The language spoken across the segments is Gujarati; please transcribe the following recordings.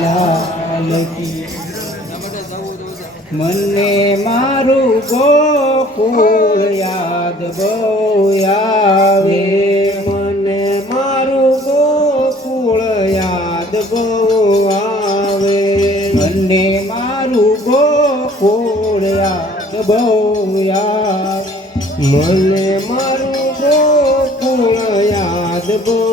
લખી મને મારું ગોકુળ યાદ બહુ આવે મને મારું ગોકુળ યાદ બહુ આવે મને મારું ગોકુળ યાદ બહુ આવે મને મારું ગોકુળ યાદ બહુ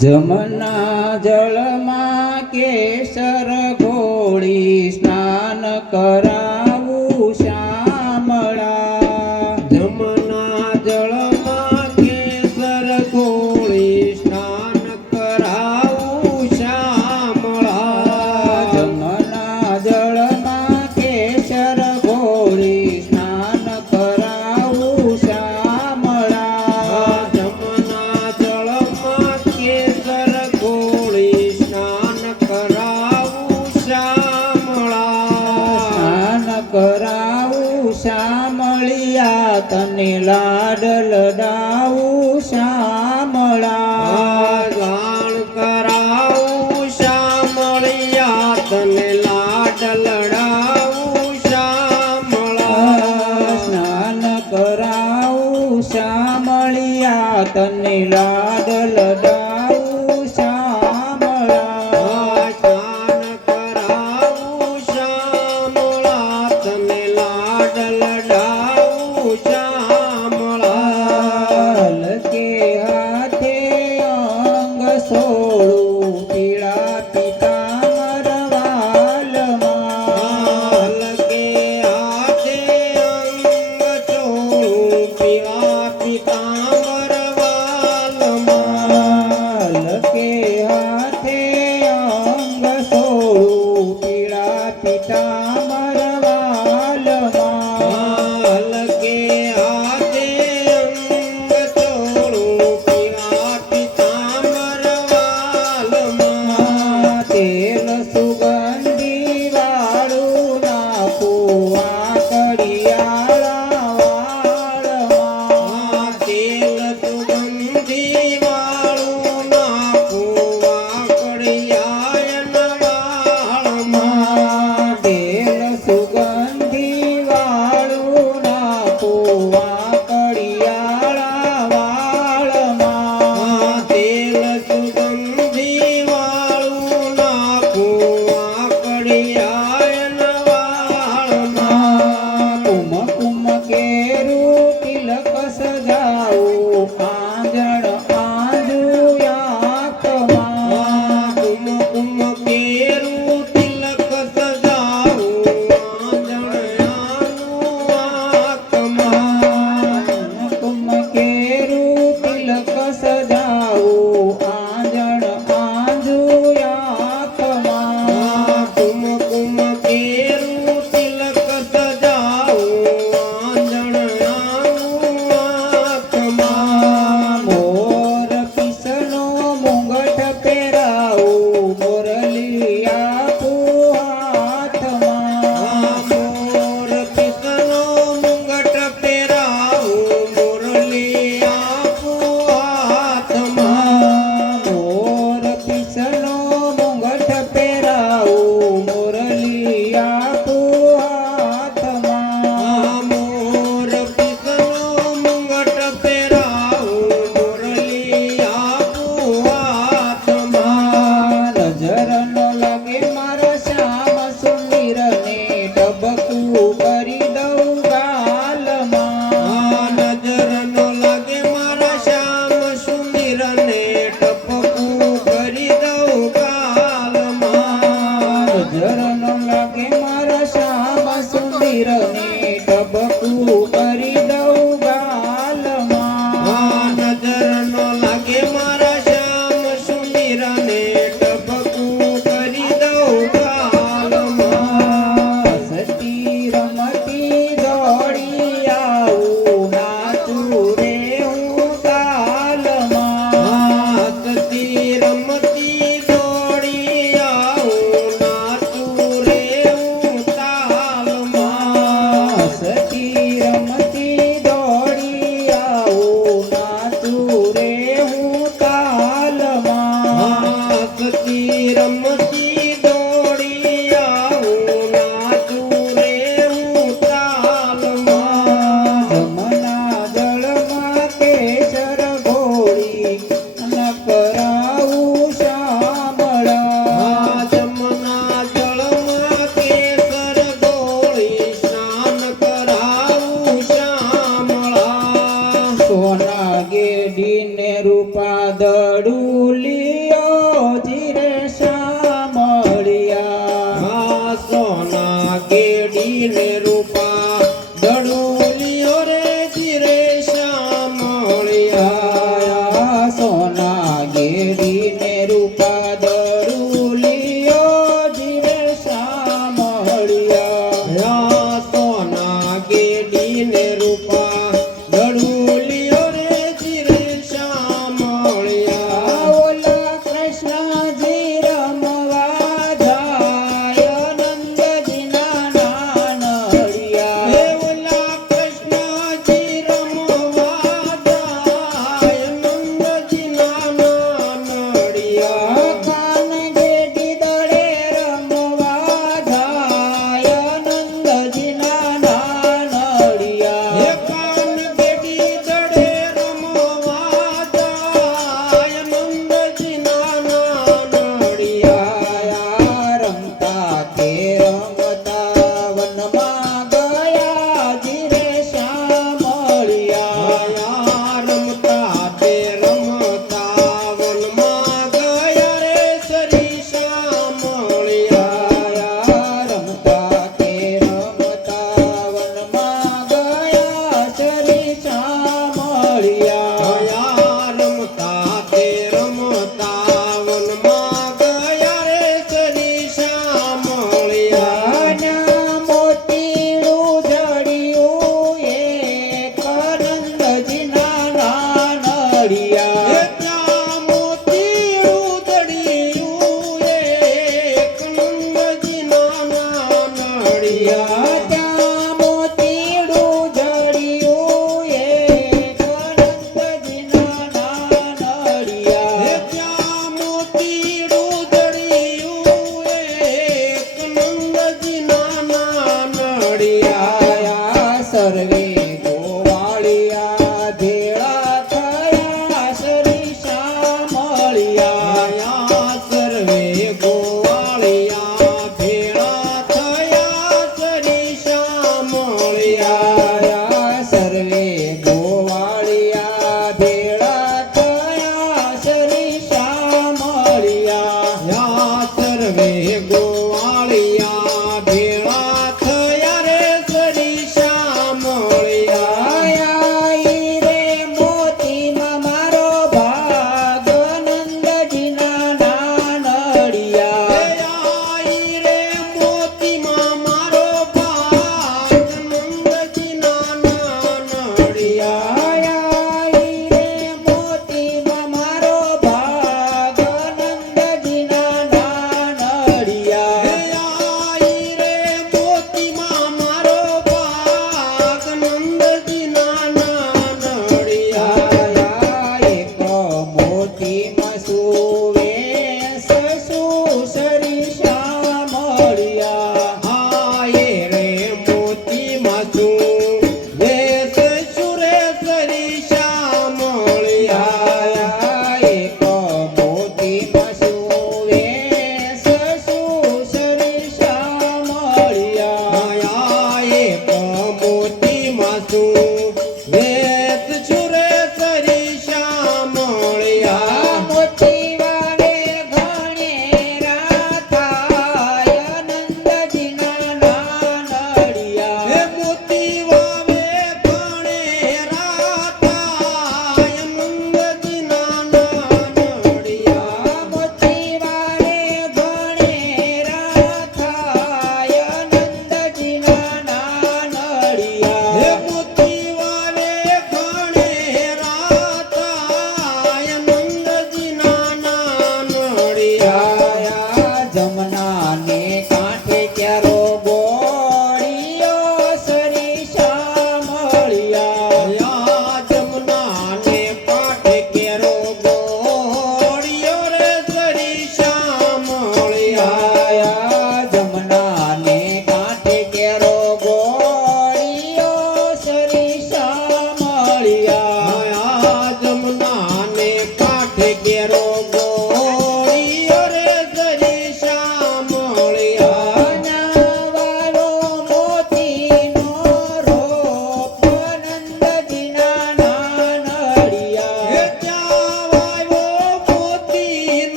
જમના જળમાં કેસર ગોળી સ્નાન કરાવું શ્યામળા